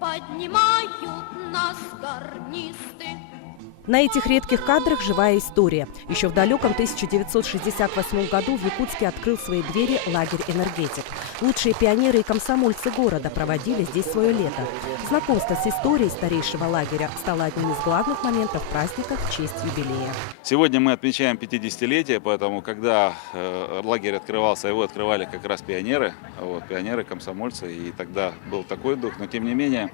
Поднимают нас гарнисты. На этих редких кадрах живая история. Еще в далеком 1968 году в Якутске открыл свои двери лагерь «Энергетик». Лучшие пионеры и комсомольцы города проводили здесь свое лето. Знакомство с историей старейшего лагеря стало одним из главных моментов праздника в честь юбилея. Сегодня мы отмечаем 50-летие, поэтому когда лагерь открывался, его открывали как раз пионеры, пионеры, комсомольцы, и тогда был такой дух. Но тем не менее,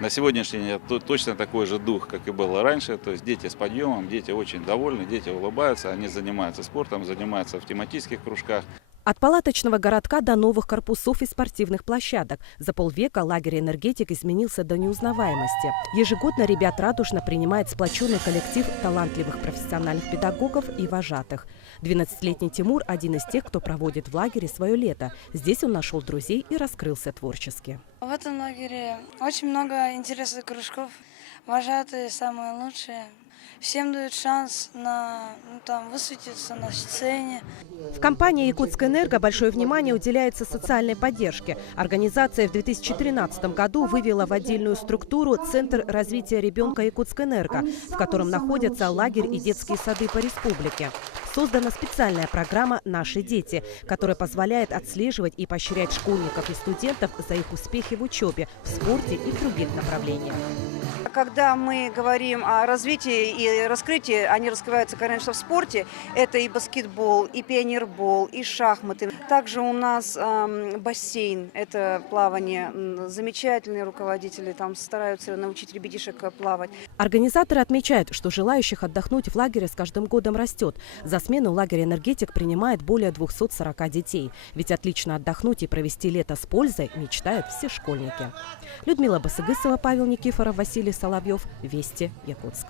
на сегодняшний день точно такой же дух, как и было раньше. То есть дети с подъемом, дети очень довольны, дети улыбаются, они занимаются спортом, занимаются в тематических кружках. От палаточного городка до новых корпусов и спортивных площадок. За полвека лагерь «Энергетик» изменился до неузнаваемости. Ежегодно ребят радушно принимает сплоченный коллектив талантливых профессиональных педагогов и вожатых. 12-летний Тимур – один из тех, кто проводит в лагере свое лето. Здесь он нашел друзей и раскрылся творчески. В этом лагере очень много интересных кружков. Вожатые самые лучшие. Всем дают шанс высветиться на сцене. В компании «Якутскэнерго» большое внимание уделяется социальной поддержке. Организация в 2013 году вывела в отдельную структуру Центр развития ребенка «Якутскэнерго», в котором находятся лагерь и детские сады по республике. Создана специальная программа «Наши дети», которая позволяет отслеживать и поощрять школьников и студентов за их успехи в учебе, в спорте и в других направлениях. Когда мы говорим о развитии и раскрытии, они раскрываются, конечно, в спорте. Это и баскетбол, и пионербол, и шахматы. Также у нас бассейн, это плавание. Замечательные руководители там стараются научить ребятишек плавать. Организаторы отмечают, что желающих отдохнуть в лагере с каждым годом растет. За смену лагерь «Энергетик» принимает более 240 детей. Ведь отлично отдохнуть и провести лето с пользой мечтают все школьники. Людмила Басыгысова, Павел Никифоров, Василий Соловьев. Вести, Якутск.